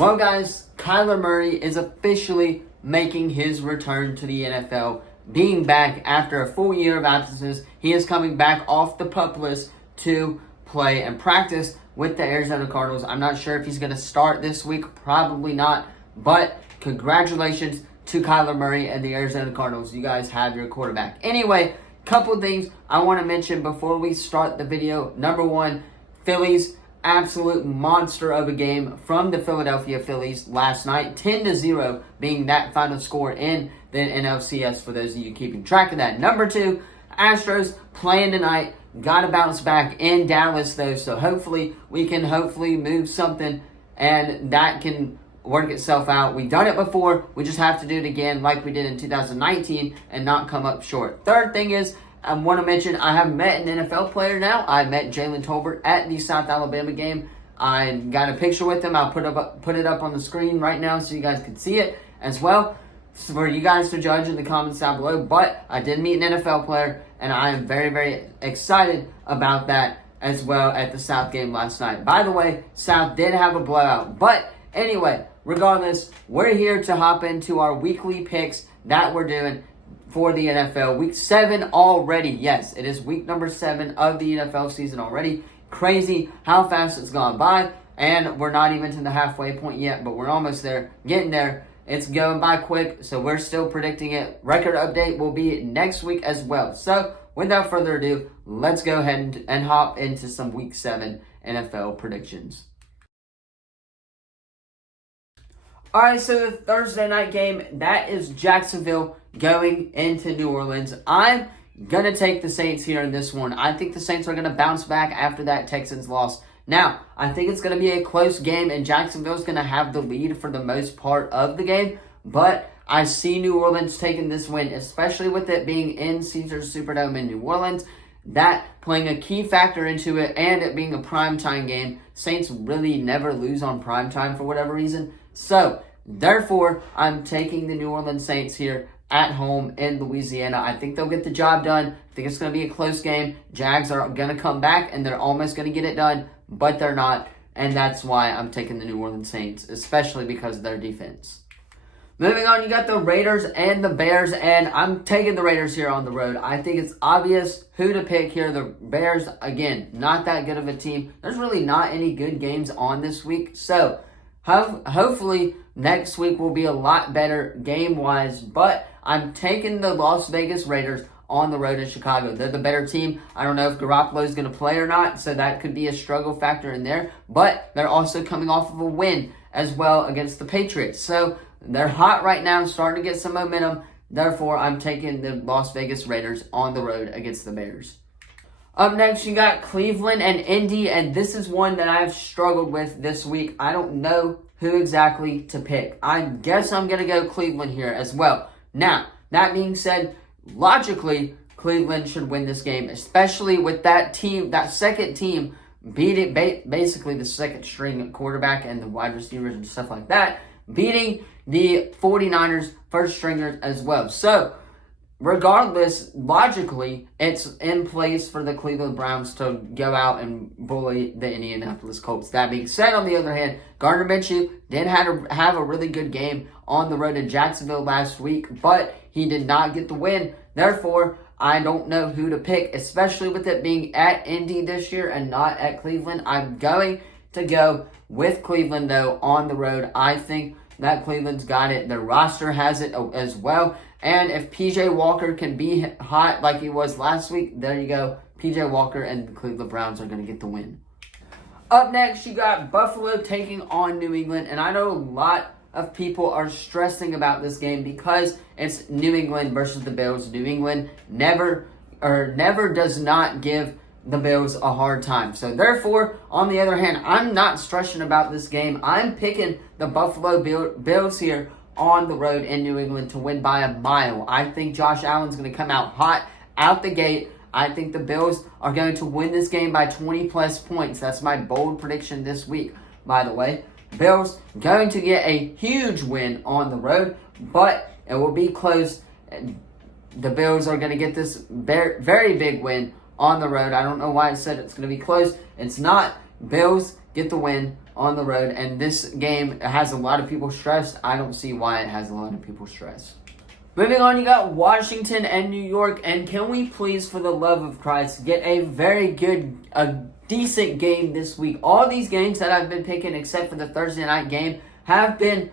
Well, guys, Kyler Murray is officially making his return to the NFL. Being back after a full year of absences, he is coming back off the PUP list to play and practice with the Arizona Cardinals. I'm not sure if he's going to start this week. Probably not. But congratulations to Kyler Murray and the Arizona Cardinals. You guys have your quarterback. Anyway, couple things I want to mention before we start the video. Number one, Phillies. Absolute monster of a game from the Philadelphia Phillies last night. 10-0 being that final score in the NLCS for those of you keeping track of that. Number two, Astros playing tonight. Got to bounce back in Dallas though, so hopefully we can move something and that can work itself out. We've done it before. We just have to do it again like we did in 2019 and not come up short. Third thing is, I want to mention I have met an NFL player now. I met Jalen Tolbert at the South Alabama game. I got a picture with him. I'll put it up on the screen right now so you guys can see it as well. So for you guys to judge in the comments down below. But I did meet an NFL player, and I am very, very excited about that as well at the South game last night. By the way, South did have a blowout. But anyway, regardless, we're here to hop into our weekly picks that we're doing for the NFL. Week 7 already. Yes, it is week number 7 of the NFL season already. Crazy how fast it's gone by. And we're not even to the halfway point yet, but we're almost there. Getting there. It's going by quick, so we're still predicting it. Record update will be next week as well. So, without further ado, let's go ahead and hop into some week 7 NFL predictions. Alright, so the Thursday night game, that is Jacksonville going into New Orleans. I'm going to take the Saints here in this one. I think the Saints are going to bounce back after that Texans loss. Now, I think it's going to be a close game, and Jacksonville's going to have the lead for the most part of the game. But I see New Orleans taking this win, especially with it being in Caesars Superdome in New Orleans. That playing a key factor into it, and it being a primetime game. Saints really never lose on primetime for whatever reason. So, therefore, I'm taking the New Orleans Saints here at home in Louisiana. I think they'll get the job done. I think it's going to be a close game. Jags are going to come back, and they're almost going to get it done, but they're not. And that's why I'm taking the New Orleans Saints, especially because of their defense. Moving on, you got the Raiders and the Bears, and I'm taking the Raiders here on the road. I think it's obvious who to pick here. The Bears, again, not that good of a team. There's really not any good games on this week, so hopefully next week will be a lot better game-wise, but I'm taking the Las Vegas Raiders on the road in Chicago. They're the better team. I don't know if Garoppolo is going to play or not, so that could be a struggle factor in there, but they're also coming off of a win as well against the Patriots. So they're hot right now, starting to get some momentum. Therefore, I'm taking the Las Vegas Raiders on the road against the Bears. Up next, you got Cleveland and Indy, and this is one that I've struggled with this week. I don't know who exactly to pick. I guess I'm going to go Cleveland here as well. Now, that being said, logically, Cleveland should win this game, especially with that team, that second team, beating basically the second string quarterback and the wide receivers and stuff like that, beating the 49ers first stringers as well. So, regardless, logically, it's in place for the Cleveland Browns to go out and bully the Indianapolis Colts. That being said, on the other hand, Gardner Minshew did have a really good game on the road in Jacksonville last week, but he did not get the win. Therefore, I don't know who to pick, especially with it being at Indy this year and not at Cleveland. I'm going to go with Cleveland, though, on the road. I think that Cleveland's got it. Their roster has it as well. And if P.J. Walker can be hot like he was last week, there you go. P.J. Walker and the Cleveland Browns are going to get the win. Up next, you got Buffalo taking on New England. And I know a lot of people are stressing about this game because it's New England versus the Bills. New England never does not give the Bills a hard time. So therefore, on the other hand, I'm not stressing about this game. I'm picking the Buffalo Bills here on the road in New England to win by a mile. I think Josh Allen's going to come out hot out the gate. I think the Bills are going to win this game by 20-plus points. That's my bold prediction this week, by the way. Bills going to get a huge win on the road, but it will be close. The Bills are going to get this very big win on the road. I don't know why I said it's going to be close. It's not. Bills get the win on the road, and this game has a lot of people stressed. I don't see why it has a lot of people stressed. Moving on, you got Washington and New York, and can we please, for the love of Christ, get a very good, a decent game this week? All these games that I've been picking, except for the Thursday night game, have been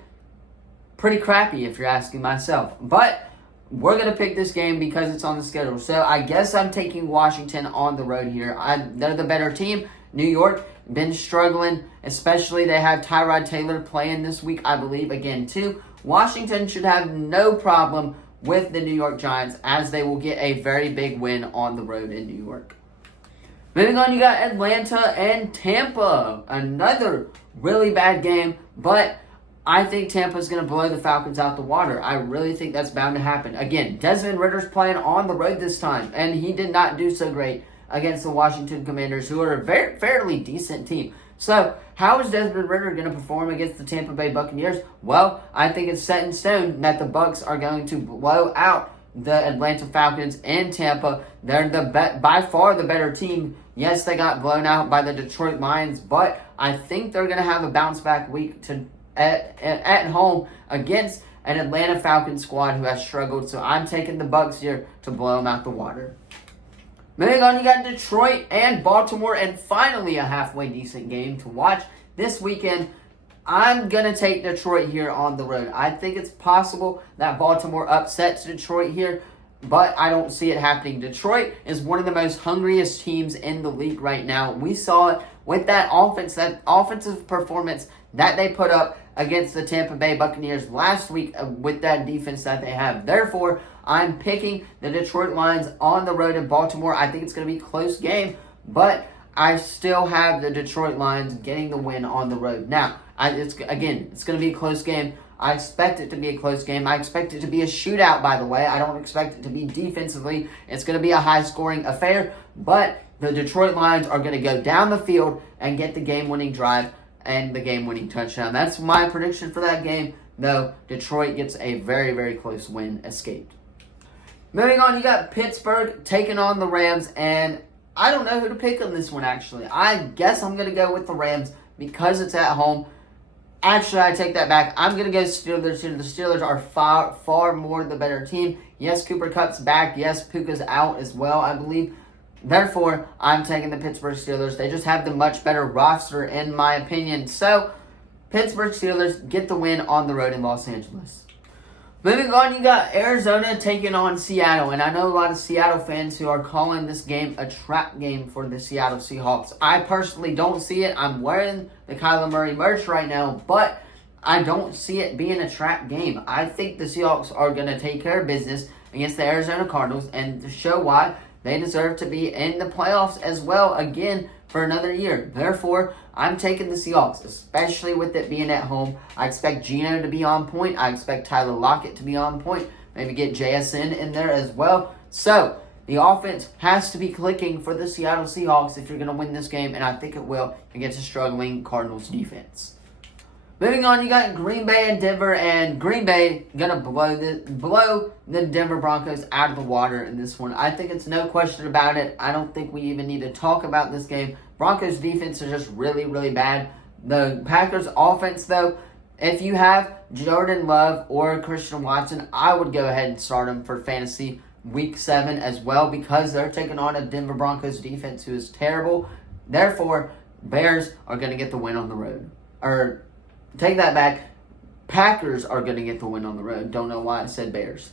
pretty crappy, if you're asking myself. But we're going to pick this game because it's on the schedule. So I guess I'm taking Washington on the road here. They're the better team. New York, been struggling, especially they have Tyrod Taylor playing this week, I believe, again, too. Washington should have no problem with the New York Giants, as they will get a very big win on the road in New York. Moving on, you got Atlanta and Tampa. Another really bad game, but I think Tampa's going to blow the Falcons out the water. I really think that's bound to happen. Again, Desmond Ritter's playing on the road this time, and he did not do so great against the Washington Commanders, who are a fairly decent team. So, how is Desmond Ridder going to perform against the Tampa Bay Buccaneers? Well, I think it's set in stone that the Bucs are going to blow out the Atlanta Falcons in Tampa. They're by far the better team. Yes, they got blown out by the Detroit Lions, but I think they're going to have a bounce back week at home against an Atlanta Falcons squad who has struggled. So I'm taking the Bucs here to blow them out the water. Moving on, you got Detroit and Baltimore, and finally a halfway decent game to watch this weekend. I'm going to take Detroit here on the road. I think it's possible that Baltimore upsets Detroit here, but I don't see it happening. Detroit is one of the most hungriest teams in the league right now. We saw it with that offensive performance that they put up against the Tampa Bay Buccaneers last week with that defense that they have. Therefore, I'm picking the Detroit Lions on the road in Baltimore. I think it's going to be a close game, but I still have the Detroit Lions getting the win on the road. Now, it's going to be a close game. I expect it to be a close game. I expect it to be a shootout, by the way. I don't expect it to be defensively. It's going to be a high-scoring affair, but the Detroit Lions are going to go down the field and get the game-winning drive and the game-winning touchdown. That's my prediction for that game, though Detroit gets a very, very close win escaped. Moving on, you got Pittsburgh taking on the Rams, and I don't know who to pick on this one, actually. I guess I'm going to go with the Rams because it's at home. Actually, I take that back. I'm going to go Steelers here. The Steelers are far more the better team. Yes, Cooper Kupp's back. Yes, Puka's out as well, I believe. Therefore, I'm taking the Pittsburgh Steelers. They just have the much better roster, in my opinion. So, Pittsburgh Steelers get the win on the road in Los Angeles. Moving on, you got Arizona taking on Seattle. And I know a lot of Seattle fans who are calling this game a trap game for the Seattle Seahawks. I personally don't see it. I'm wearing the Kyler Murray merch right now, but I don't see it being a trap game. I think the Seahawks are going to take care of business against the Arizona Cardinals and to show why they deserve to be in the playoffs as well again for another year. Therefore, I'm taking the Seahawks, especially with it being at home. I expect Geno to be on point. I expect Tyler Lockett to be on point. Maybe get JSN in there as well. So, the offense has to be clicking for the Seattle Seahawks if you're going to win this game, and I think it will against a struggling Cardinals defense. Moving on, you got Green Bay and Denver, and Green Bay going to blow the Denver Broncos out of the water in this one. I think it's no question about it. I don't think we even need to talk about this game. Broncos defense is just really, really bad. The Packers offense, though, if you have Jordan Love or Christian Watson, I would go ahead and start them for fantasy week 7 as well because they're taking on a Denver Broncos defense who is terrible. Therefore, Bears are going to get the win on the road. Or, take that back. Packers are going to get the win on the road. Don't know why I said Bears.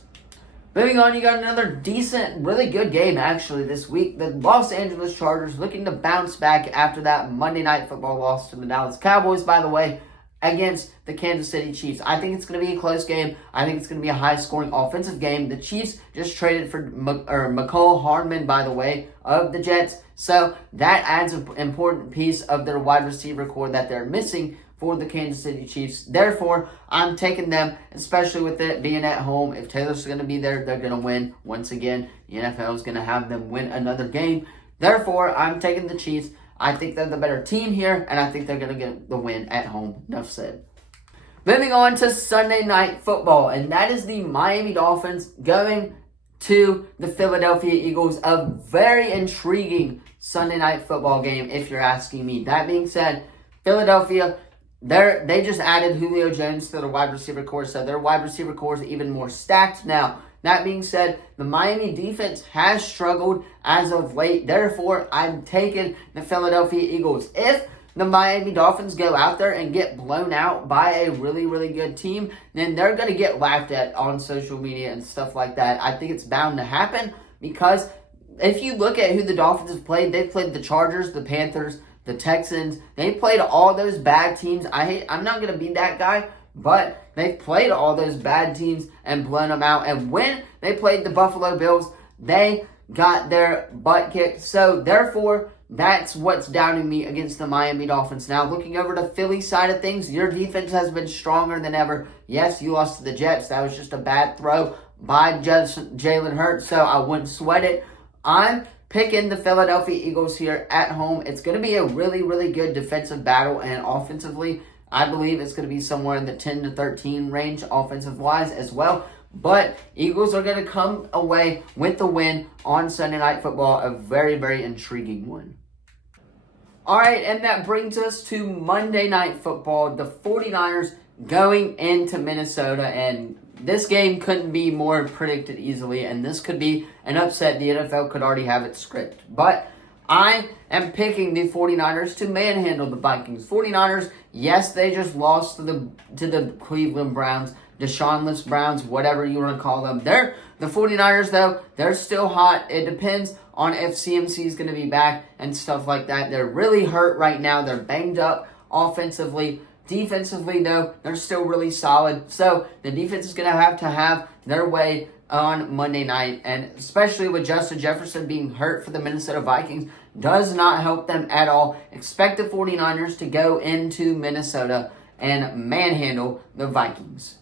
Moving on, you got another decent, really good game actually this week. The Los Angeles Chargers looking to bounce back after that Monday Night Football loss to the Dallas Cowboys, by the way, against the Kansas City Chiefs. I think it's going to be a close game. I think it's going to be a high-scoring offensive game. The Chiefs just traded for McCall Hardman, by the way, of the Jets. So that adds an important piece of their wide receiver core that they're missing for the Kansas City Chiefs. Therefore, I'm taking them, especially with it being at home. If Taylor's going to be there, they're going to win once again. The NFL is going to have them win another game. Therefore, I'm taking the Chiefs. I think they're the better team here, and I think they're going to get the win at home. Enough said. Moving on to Sunday Night Football, and that is the Miami Dolphins going to the Philadelphia Eagles. A very intriguing Sunday Night Football game, if you're asking me. That being said, Philadelphia they just added Julio Jones to the wide receiver core, so their wide receiver core is even more stacked now. That being said, the Miami defense has struggled as of late. Therefore, I'm taking the Philadelphia Eagles. If the Miami Dolphins go out there and get blown out by a really, really good team, then they're going to get laughed at on social media and stuff like that. I think it's bound to happen because if you look at who the Dolphins have played, they've played the Chargers, the Panthers, the Texans. They played all those bad teams. I'm not going to be that guy, but they've played all those bad teams and blown them out. And when they played the Buffalo Bills, they got their butt kicked. So, therefore, that's what's downing me against the Miami Dolphins. Now, looking over the Philly side of things, your defense has been stronger than ever. Yes, you lost to the Jets. That was just a bad throw by Jalen Hurts, so I wouldn't sweat it. I'm picking the Philadelphia Eagles here at home. It's going to be a really, really good defensive battle, and offensively, I believe it's going to be somewhere in the 10 to 13 range offensive-wise as well. But Eagles are going to come away with the win on Sunday Night Football, a very, very intriguing one. All right, and that brings us to Monday Night Football, the 49ers going into Minnesota, and this game couldn't be more predicted easily, and this could be an upset. The NFL could already have its script. But I am picking the 49ers to manhandle the Vikings. 49ers, yes, they just lost to the Cleveland Browns, Deshaunless Browns, whatever you want to call them. The 49ers, though, they're still hot. It depends on if CMC is going to be back and stuff like that. They're really hurt right now. They're banged up offensively. Defensively, though, they're still really solid. So the defense is going to have their way on Monday night. And especially with Justin Jefferson being hurt for the Minnesota Vikings, does not help them at all. Expect the 49ers to go into Minnesota and manhandle the Vikings.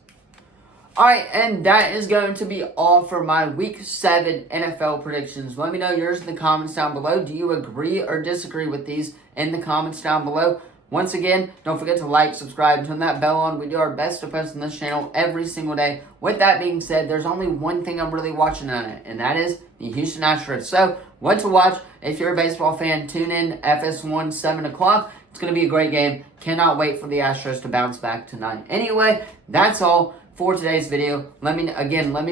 All right, and that is going to be all for my Week 7 NFL predictions. Let me know yours in the comments down below. Do you agree or disagree with these in the comments down below? Once again, don't forget to like, subscribe, and turn that bell on. We do our best to post on this channel every single day. With that being said, there's only one thing I'm really watching on it, and that is the Houston Astros. So, what to watch if you're a baseball fan, tune in FS1, 7 o'clock. It's going to be a great game. Cannot wait for the Astros to bounce back tonight. Anyway, that's all for today's video. Let me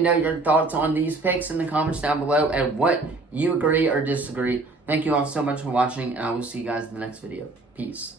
know your thoughts on these picks in the comments down below and what you agree or disagree. Thank you all so much for watching, and I will see you guys in the next video. Peace.